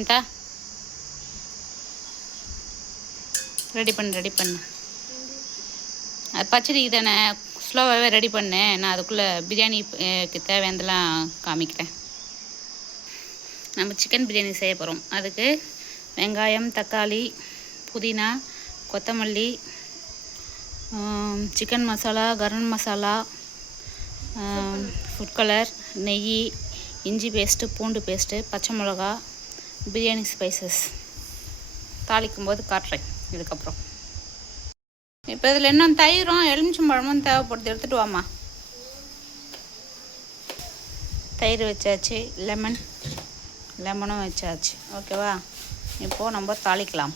இந்தா ரெடி பண்ணு அது பச்சடிக்கு தானே ஸ்லோவாகவே ரெடி பண்ணு. நான் அதுக்குள்ளே பிரியாணிக்கு தேவையானதெல்லாம் காமிக்கிறேன். நம்ம சிக்கன் பிரியாணி செய்ய போகிறோம். அதுக்கு வெங்காயம், தக்காளி, புதினா, கொத்தமல்லி, chicken masala, garam masala, food colour, நெய், இஞ்சி பேஸ்ட்டு, பூண்டு பேஸ்ட்டு, பச்சை மிளகா, பிரியாணி ஸ்பைசஸ் தாளிக்கும் போது காட்டுறேன். இதுக்கப்புறம் இப்போ இதில் இன்னும் தயிரும் எலுமிச்சம்பழமும் தேவைப்படுது. எடுத்துகிட்டு வாமா. தயிர் வச்சாச்சு, லெமனும் வச்சாச்சு. ஓகேவா? இப்போது நம்ம தாளிக்கலாம்.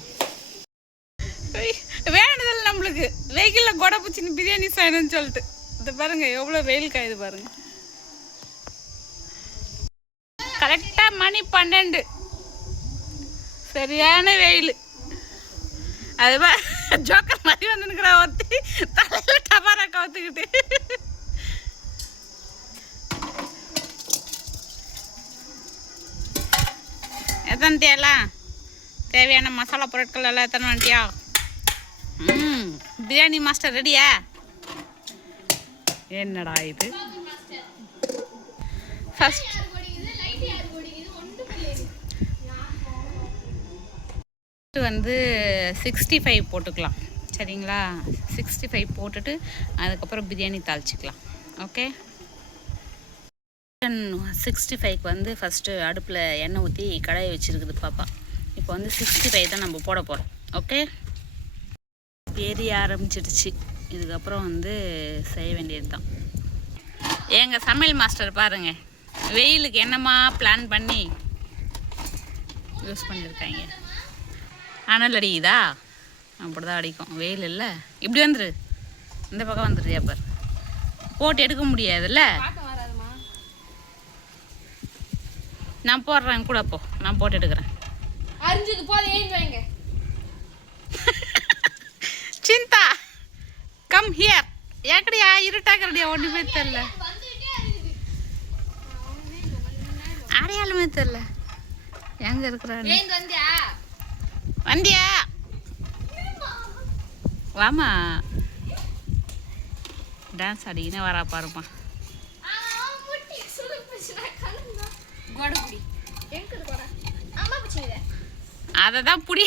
வேணுதில்லை நம்மளுக்கு வெயிலில் கொடை பிடிச்சின்னு பிரியாணி செய்யணும்னு சொல்லிட்டு. இது பாருங்கள் எவ்வளோ வெயில் காயுது பாருங்கள். கரெக்டாக மணி 12, சரியான வெயில். அது ஜோக்கர் மாதிரி வந்துனுக்குறா ஒருத்தி தலையில் டபாரா கவுத்துக்கிட்டு. எத்தனைட்டியாலாம் தேவையான மசாலா பொருட்கள் எல்லாம் எத்தனை வந்துட்டியா? பிரியாணி மாஸ்டர் ரெடியா? என்னடா இது? ஃபஸ்ட் வந்து 65 போட்டுக்கலாம். சரிங்களா? 65 போட்டுட்டு அதுக்கப்புறம் பிரியாணி தாளிச்சிக்கலாம். ஓகே. 65க்கு வந்து ஃபஸ்ட்டு அடுப்பில் எண்ணெய் ஊற்றி கடாயை வச்சுருக்குது பாப்பா. இப்போ வந்து 65 தான் நம்ம போட போகிறோம். ஓகே. எரிய ஆரம்பிச்சிடுச்சு. இதுக்கப்புறம் வந்து செய்ய வேண்டியது தான். எங்கள் சமையல் மாஸ்டர் பாருங்கள், வெயிலுக்கு என்னமா பிளான் பண்ணி யூஸ் பண்ணியிருக்காங்க. அனல் அடிக்குதா? அப்படி தான் அடிக்கும். வெயில் இல்லை. இப்படி வந்துரு, இந்த பக்கம் வந்துடுறியா பாரு. போட்டு எடுக்க முடியாதுல்ல. நான் போடுறேன் கூட. போ, நான் போட்டு எடுக்கிறேன். சிந்தா கம் ஹியர். ஏக்கடியா இருட்டாக்கடியா? ஒன்றுமே தெரில, அடையாளமே தெரில எங்கே இருக்கிறான்னு. வந்தியா? வாமா. டான்ஸ் ஆடிக்கினே வரா பாருமா. அதை தான் புடி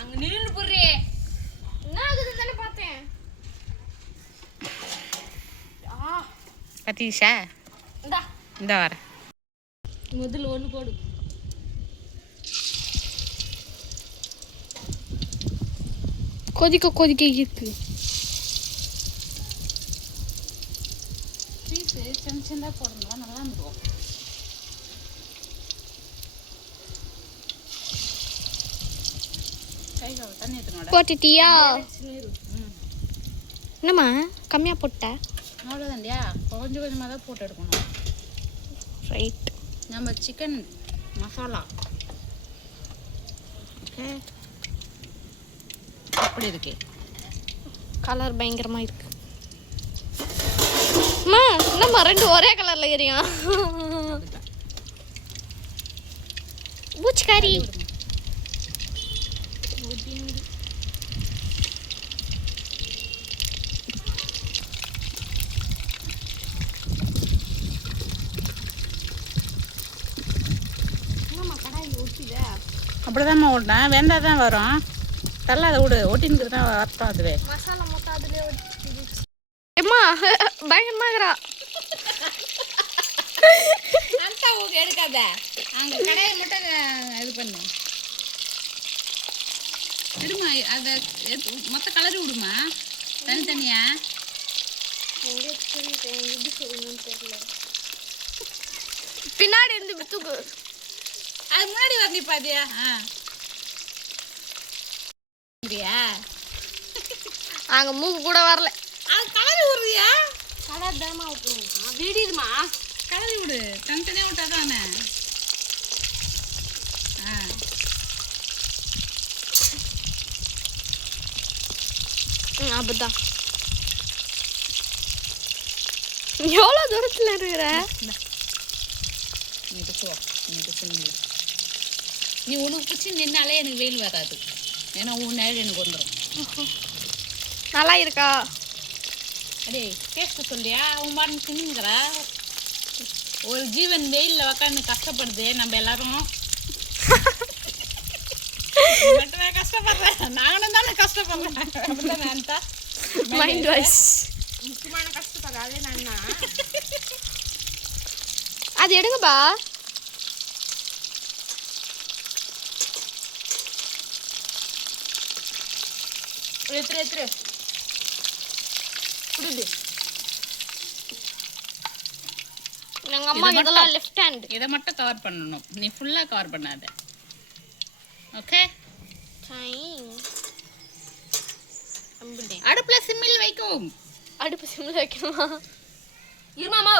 அங்கே நின்று போடுறே. கத்தீஷா இந்த வர முதல்ல ஒன்று போடு. கொதிக்க இருக்கு. பீஸு சின்ன போடணும்னா நல்லா இருந்துடும். தண்ணி போட்டுட்டியா? என்னம்மா கம்மியாக போட்ட? அவ்வளோதாண்டியா, கொஞ்சம் கொஞ்சமாக தான் போட்டு எடுக்கணும். ரைட். நம்ம சிக்கன் மசாலா ஓகே. அப்படி இருக்கு. கலர் பயங்கரமாக இருக்கு. அம்மா என்னம்மா ரெண்டு ஒரே கலரில் எரியும்? பூச்சிக்காரி. அப்படிதாம்மா ஓட்டினேன். வெந்தால் தான் வரும். தள்ளாத விடு, ஓட்டினுக்கு தான் வரட்டும். அதுவே மசாலா மொத்தம் அதுலேயே அம்மா பயங்கரமாகறா. அந்த ஊக்கு எடுக்காத, அங்கே கடையை மட்டும் இது பண்ணு. எடுமா, அதை மொத்த கலரி விடுமா தனித்தனியா. பின்னாடி இருந்து தூக்கு. அது முன்னாடி வந்து பாத்தியா? அங்க மூக்கு கூட வரல. அது கலரி விடுறியா? கலர் தாமா விட்டுருமா? விடுமா, கலரி விடு. தனித்தனியா விட்டாதானே. அப்படிதான். எவ்வளோ தூரத்தில் இருக்கிற? நீ பிடிச்சுவா நீ பிடிச்சு நீ உனக்கு பிடிச்சி நின்னாலே எனக்கு வெயில் வராது ஏன்னா உன் நேரம் எனக்கு வந்துடும். நல்லா இருக்கா? அடே டேஸ்ட்டு சொல்லியா உன் மாதிரி தின்னுங்கிறா. ஒரு ஜீவன் வெயிலில் உக்காந்து கஷ்டப்படுது நம்ம எல்லாரும். மட்டுமே கஷ்டப்படுறேன், நானும் தானே கஷ்டப்படுறேன். அப்படிதான் நான் தான் மைண்ட் வாய்ஸ் முக்கியமான கஷ்டப்படுறேன். அதே நான் அது எடுங்கப்பா. எத்துரு குடுது. எங்கள் அம்மா இதெல்லாம் லெஃப்ட் ஹேண்ட். இதை மட்டும் கவர் பண்ணணும், நீ ஃபுல்லாக கவர் பண்ணாத. ஓகே அடுப்பில் சிம்மில் வைக்கும். அடுப்பு சிம்மில் வைக்கணுமா? இருமாமா.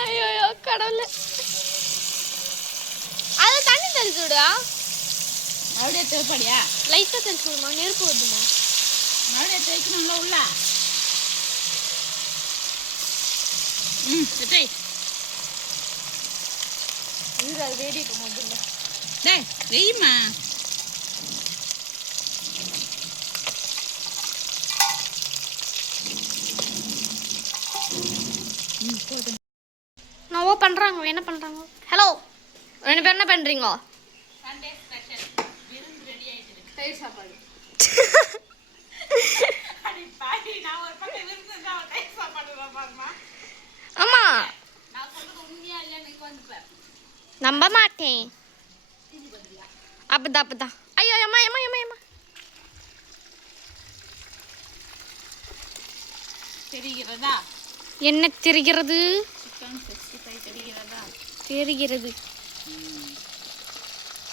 ஐயோ கடவுளே. அதை தண்ணி தெளிச்சு விடா. அப்படியே தேவைப்படியா? லைட்டாக தெளிச்சு விடுமா, நெருப்பு வருதுமா. அப்படியே தேய்க்கணும்ல உள்ள. வெட்டை இது அது வேடிக்கை முதல்ல. டேய் வெய்யுமா. நோவோ பண்ணுறாங்க, என்ன பண்ணுறாங்க? ஹலோ, 2 பேர் என்ன பண்ணுறீங்க? சண்டே ஸ்பெஷல் விருந்து ரெடி ஆயிட்டு. தயிர் சாப்பாடு. அடி பாடி, நான் ஒரு பக்கம் விருந்து தான் தயிர் சாப்பாடு பாருமா. ஆமா, நான் சொல்றது உண்மையா இல்லையா நீ வந்துப்ப. நம்ப மாட்டேன். அப்பதான் ஐயோ அம்மா அம்மா அம்மா அம்மா. தெரிகிறதா? என்ன தெரிகிறது? சிக்கன் 65 தெரிகிறதா? தெரிகிறது.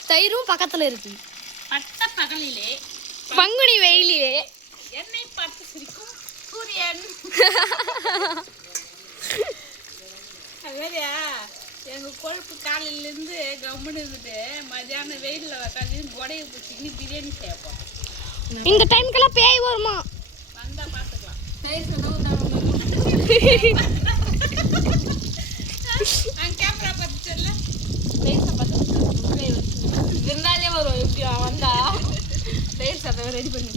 தயிரும் பக்கத்துல இருக்கு. பட்ட பகலிலே பங்குனி வெயிலிலே என்னை பார்த்து சிரிக்கும் சூரியன். அதுவரையா எங்கள் கொழுப்பு காலையிலேருந்து கம்முன்னு இருந்துட்டு மதியானம் வெயிலில் உக்காந்து உடைய பிடிச்சிக்கின்னு பிரியாணி செய்யப்போம். இந்த டைமுக்கெல்லாம் பேய் வருமா? வந்தால் பார்த்துக்கலாம். நான் கேமரா பார்த்துச்சல இருந்தாலே வரும். எப்படி வந்தா தயிர் சாதம் ரெடி பண்ணி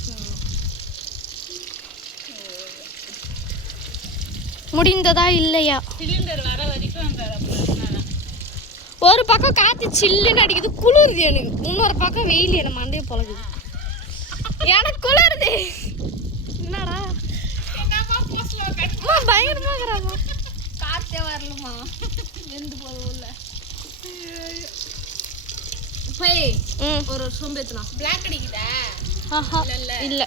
முடிந்ததா இல்லையா? சிலிண்டர் வர வரைக்கும் அந்த ஒரு பக்கம் காத்து சில்லுன்னு அடிக்குது, குளிருது எனக்கு. இன்னொரு பக்கம் வெயில் என்ன மண்டையை பழகுது. எனக்கு குளிருது. என்னடா என்னப்பா போஸ்ட்ல அம்மா பயங்கரமா இருக்கிறாமா? காத்தே வரலமா, வெந்து போது உள்ள போய் ஒரு சோம்பேத்தலாம். பிளாக் அடிக்குதா? இல்ல,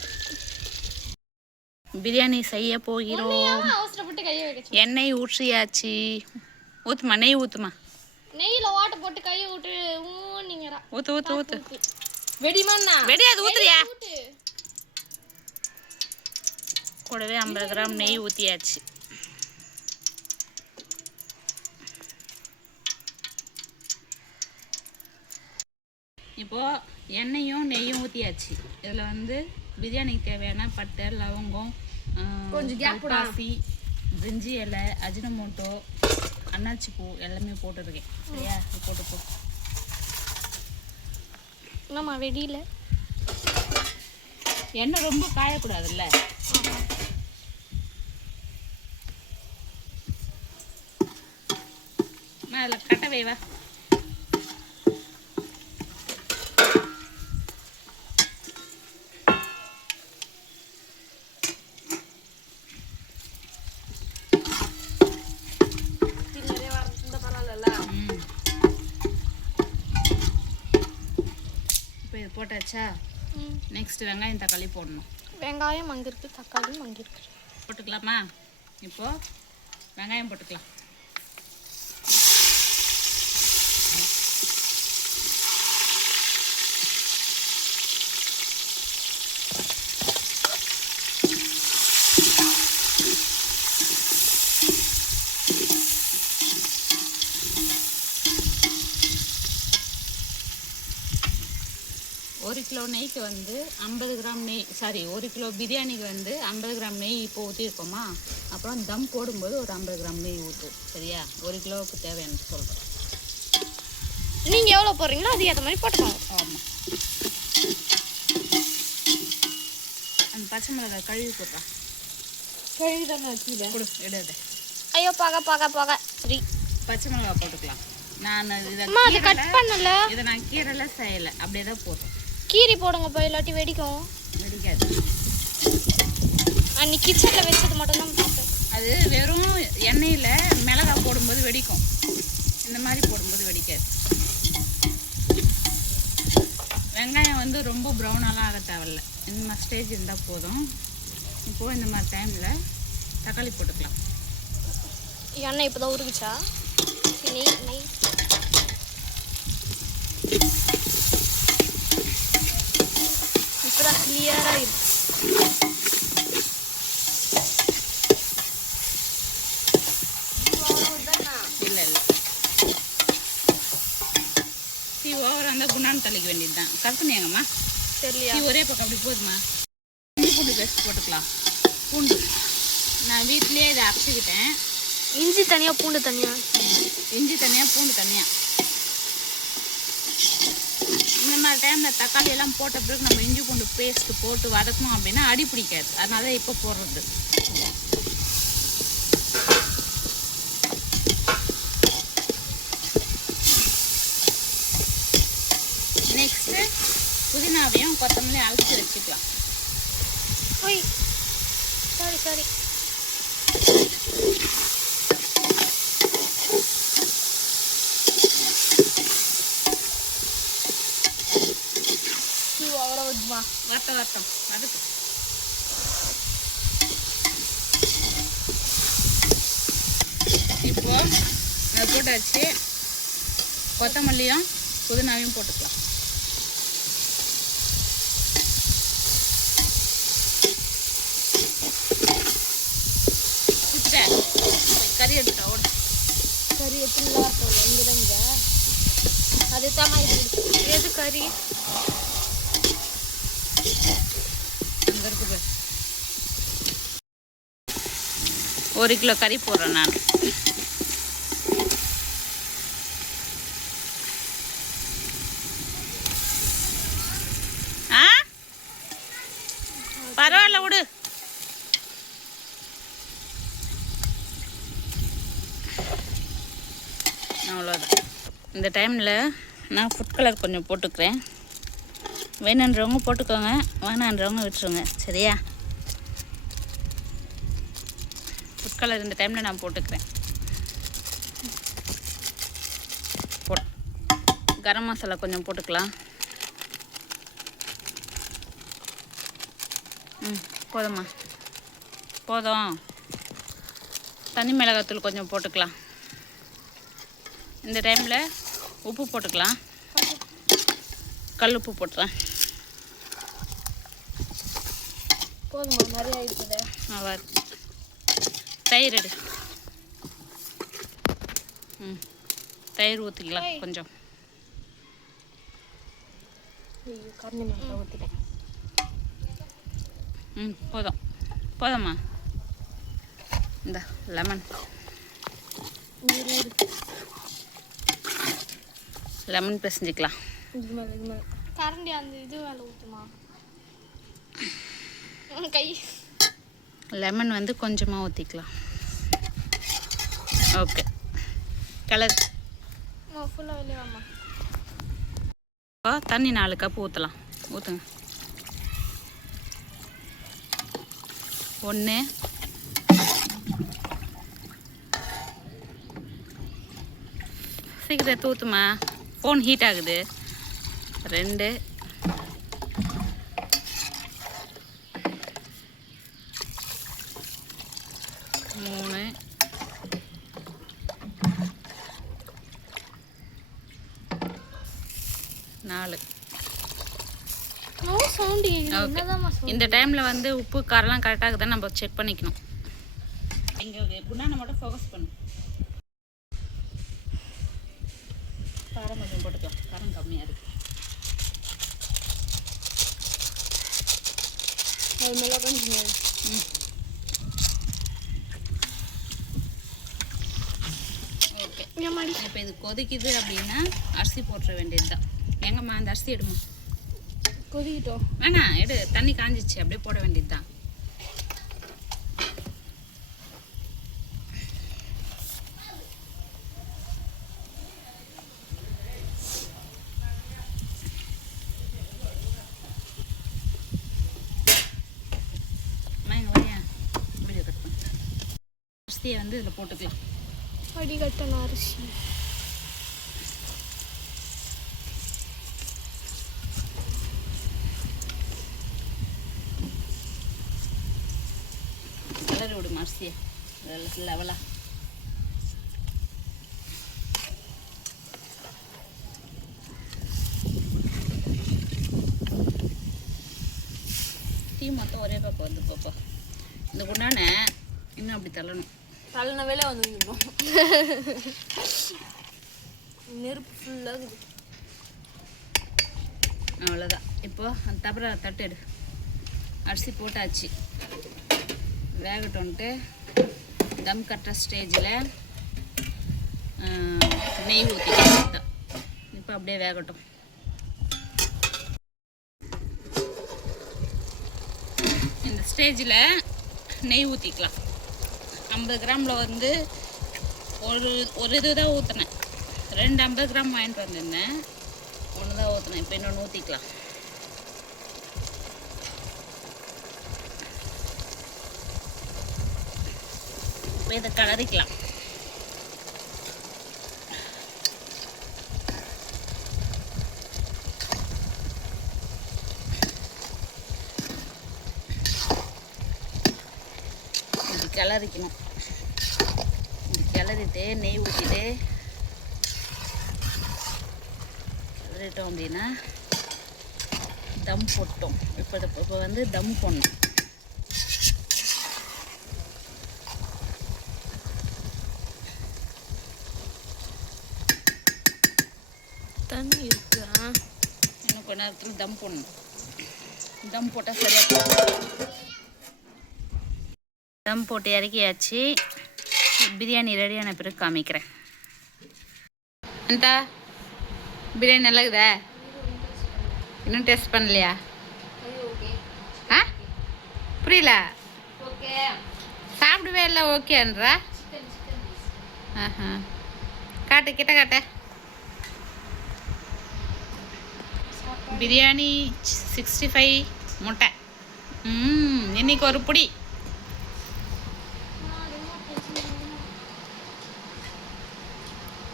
பிரியாணி செய்ய போகிறோம். அவசரப்பட்டு கையை வைக்க. எண்ணெய் ஊற்றியாச்சு. ஊத்துமா, நெய் ஊத்துமா. நெய்யில வாட்டை போட்டு கையை விட்டு ஊனிங்கடா. ஊத்து ஊத்து ஊத்து. வெடிமாண்ணா வெடியாது, ஊத்துறியா? கூடவே 50 கிராம் நெய் ஊற்றியாச்சு. இப்போது எண்ணெயும் நெய்யும் ஊற்றியாச்சு. இதில் வந்து பிரியாணிக்கு தேவையான பட்டை, லவங்கம், கல்பாசி, பிரிஞ்சி இலை, அஜினமோட்டோ, அன்னாச்சி பூ எல்லாமே போட்டுருக்கேன். சரியா? போட்டுப்போ. என்னம்மா வெடியில எண்ணெய் ரொம்ப காயக்கூடாதுல்ல. அதில் கட்டை வைவா. இப்போ இது போட்டாச்சா? நெக்ஸ்ட் வெங்காயம் தக்காளி போடணும். வெங்காயம் அங்கிருக்கு, தக்காளியும் அங்கிருக்கு. போட்டுக்கலாமா? இப்போது வெங்காயம் போட்டுக்கலாம். கிலோ நெய்க்கு வந்து 50 கிராம் நெய், சாரி 1 கிலோ பிரியாணிக்கு வந்து 50 கிராம் நெய் இப்போ ஊற்றிருக்கோமா, அப்புறம் தம் போடும்போது ஒரு 50 கிராம் நெய் ஊற்று. சரியா? 1 கிலோவுக்கு தேவையான சொல்கிறேன். நீங்கள் எவ்வளோ போடுறீங்களோ அதுக்கு ஏற்ற மாதிரி போட்டுக்கோங்க. ஆமாம். அந்த பச்சை மிளகாய் கழுவி போடுறான். கழுவி தானே வச்சுக்கிட்டேன். கொடு, எடுது. ஐயோ போக சரி. பச்சை மிளகாய் போட்டுக்கலாம். நான் அதை கட் பண்ணல. இதை நான் கீரைலாம் செய்யலை, அப்படியே தான் போட்டேன். கீரி போடுங்கப்பா, இல்லாட்டி வெடிக்கும். வெடிக்காது. அன்னைக்கு கிச்சனில் வச்சது மட்டும்தான் பார்த்தேன். அது வெறும் எண்ணெயில் மிளகாய் போடும்போது வெடிக்கும், இந்த மாதிரி போடும்போது வெடிக்காது. வெங்காயம் வந்து ரொம்ப ப்ரௌனாலாம் ஆக தேவையில்ல, இந்த மாதிரி ஸ்டேஜ் இருந்தால் போதும். இப்போது இந்த மாதிரி டைமில் தக்காளி போட்டுக்கலாம். எண்ணெய் இப்போ தான் உருகுச்சா? நெய் நெய் இப்போ தான் கிளியராக இருக்கு. இல்லை இல்லை, டீ ஓவராக இருந்தால் குண்டான் தள்ளிக்க வேண்டியது தான். கட் பண்ணியாங்கம்மா. தெரியலையா? டீ ஒரே பக்கம் அப்படி போதுமா? இஞ்சி பூண்டு பேஸ்ட் போட்டுக்கலாம். பூண்டு நான் வீட்டிலேயே இதை அரைச்சிக்கிட்டேன். இஞ்சி தனியாக பூண்டு தனியாக? இஞ்சி தனியாக பூண்டு தனியாக. இந்த மாதிரி டைமில் தக்காளி எல்லாம் போட்ட பிறகு நம்ம இஞ்சி பூண்டு பேஸ்ட்டு போட்டு வதக்கணும் அப்படின்னா அடி பிடிக்காது. அதனால தான் இப்போ போடுறது. நெக்ஸ்ட்டு புதினாவையும் கொத்தமல்லியும் அரைச்சி வச்சுக்கலாம். ஓய் சாரி சாரி. அவ்வளோமா? வரட்டும் வதக்கு. இப்போ அதை போட்டாச்சு. கொத்தமல்லியும் புதினாவையும் போட்டுக்கலாம். கறி எடுத்துட்டா ஓட. கறி எடுத்துலாம் சொல்ல இங்கே அது தான் எது கறி அங்கே இருக்குது. 1 கிலோ கறி போடுறேன் நான். ஆ பரவாயில்ல விடு. அவ்வளோதான். இந்த டைமில் நான் ஃபுட் கலர் கொஞ்சம் போட்டுக்கிறேன். வேணுன்றவங்க போட்டுக்கோங்க, வேணான்றவங்க விட்டுருங்க. சரியா? ஃபுட் கலர் இந்த டைமில் நான் போட்டுக்கிறேன். கரம் மசாலா கொஞ்சம் போட்டுக்கலாம். போதுமா? போதும். தனி மிளகாத்தூள் கொஞ்சம் போட்டுக்கலாம். இந்த டைமில் உப்பு போட்டுக்கலாம். கல் உப்பு போட்டுறேன். போதுமா? நிறைய ஆயிடுச்சு. தயிர் எடு. தயிர் ஊற்றிக்கலாம் கொஞ்சம். ஊற்றிட்டேன். போதும். போதும்மா. இந்த லெமன் லெமன் பிசைஞ்சிக்கலாம். கரண்டி அந்த இது வேலை ஊற்றுமா? கை லெமன் வந்து கொஞ்சமாக ஊற்றிக்கலாம். ஓகே. கலர் ஃபுல்லாக இல்லையாம்மா? தண்ணி 4 கப் ஊற்றலாம். ஊற்றுங்க. 1 சீக்கிரம் எடுத்து ஊற்றுமா, ஃபோன் ஹீட் ஆகுது. 2 3 4. இந்த டைமில் வந்து உப்பு காரெல்லாம் கரெக்டாக இருக்குதான் நம்ம செக் பண்ணிக்கணும். இங்கே குண்டான மட்டும் ஃபோக்கஸ் பண்ணு. காரம் கொஞ்சம் போட்டுக்கலாம், காரம் கம்மியாக இருக்குது. அது மேலே கொஞ்சம் ஓகே. ஏமாடி இப்போ இது கொதிக்குது அப்படின்னா அரிசி போட்டுற வேண்டியது தான். எங்கம்மா அந்த அரிசி எடுமா. கொதிக்கிட்டோம். வேணாம் எடு, தண்ணி காஞ்சிச்சு, அப்படியே போட வேண்டியது தான். அரிசியை வந்து இதில் போட்டுக்கலாம். அடிக்கட்டணும் அரிசி. கலர் விடும் அரிசியை லெவலா. டீ மொத்தம் ஒரே பக்கம் வந்து பாப்பா. இந்த குண்டான இன்னும் அப்படி தள்ளணும். தள்ளின வேலை வந்துருக்கணும். நெருப்பு ஃபுல்லாகுது. அவ்வளோதான். இப்போது அந்த தபரை தட்டு எடு. அரிசி போட்டாச்சு, வேகட்டோன்ட்டு தம் கட்டுற ஸ்டேஜில் நெய் ஊற்றிக்கலாம். இப்போ அப்படியே வேகட்டும். இந்த ஸ்டேஜில் நெய் ஊற்றிக்கலாம். 50 கிராமில் வந்து ஒரு இது தான் ஊற்றினேன். 2 50 கிராம் வாங்கிட்டு வந்திருந்தேன், 1 தான் ஊற்றினேன். இப்போ இன்னொன்று ஊற்றிக்கலாம். இப்போ இதை கலரிக்கலாம். இப்படி கிளறிக்கணும். இப்படி கிளறிட்டு நெய் ஊற்றிட்டு கிளறிட்டோம் அப்படின்னா தம் போட்டோம். இப்போ வந்து தம் போடணும். தண்ணி இருக்கு. இன்னும் கொஞ்ச நேரத்தில் தம் போடணும். தம் போட்டால் சரியாக போகும். தம் போட்டு இறக்கியாச்சு. பிரியாணி ரெடியான பிறகு காமிக்கிறேன். அந்தா பிரியாணி நல்லா இருக்குதா? இன்னும் டேஸ்ட் பண்ணலையா? ஆ புரியல. சாப்பிடவே இல்லை ஓகேன்றா. ஆஹா காட்டு, கிட்ட காட்ட. பிரியாணி 65 முட்டை. இன்னைக்கு ஒரு புடி.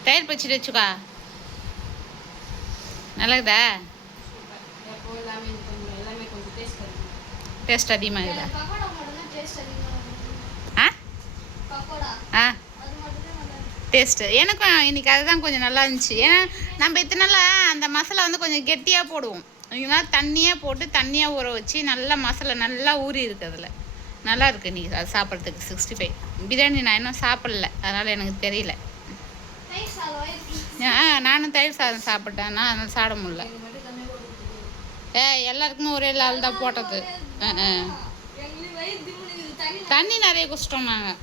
தயிர் பச்சிட்டு வச்சுக்கா. நல்லதா? டேஸ்ட் அதிகமாக இருக்குதா? ஆ ஆ டேஸ்ட்டு எனக்கும் இன்றைக்கி அதுதான் கொஞ்சம் நல்லா இருந்துச்சு. ஏன்னா நம்ம இத்தனை நாளாக அந்த மசாலா வந்து கொஞ்சம் கெட்டியாக போடுவோம். இங்கே தண்ணியாக போட்டு தண்ணியாக ஊற வச்சு நல்லா மசாலா நல்லா ஊறி இருக்குது. அதில் நல்லா இருக்குது இன்றைக்கி அது சாப்பிட்றதுக்கு. 65 பிரியாணி நான் இன்னும் சாப்பிடல, அதனால் எனக்கு தெரியல. நானும் தயிர் சாதம் சாப்பிட்டேன், நான் அதனால் சாப்பிட முடியல. எல்லாருக்குமே ஒரே லால் தான் போட்டது. தண்ணி நிறைய குடிச்சிட்டோம் நாங்கள்.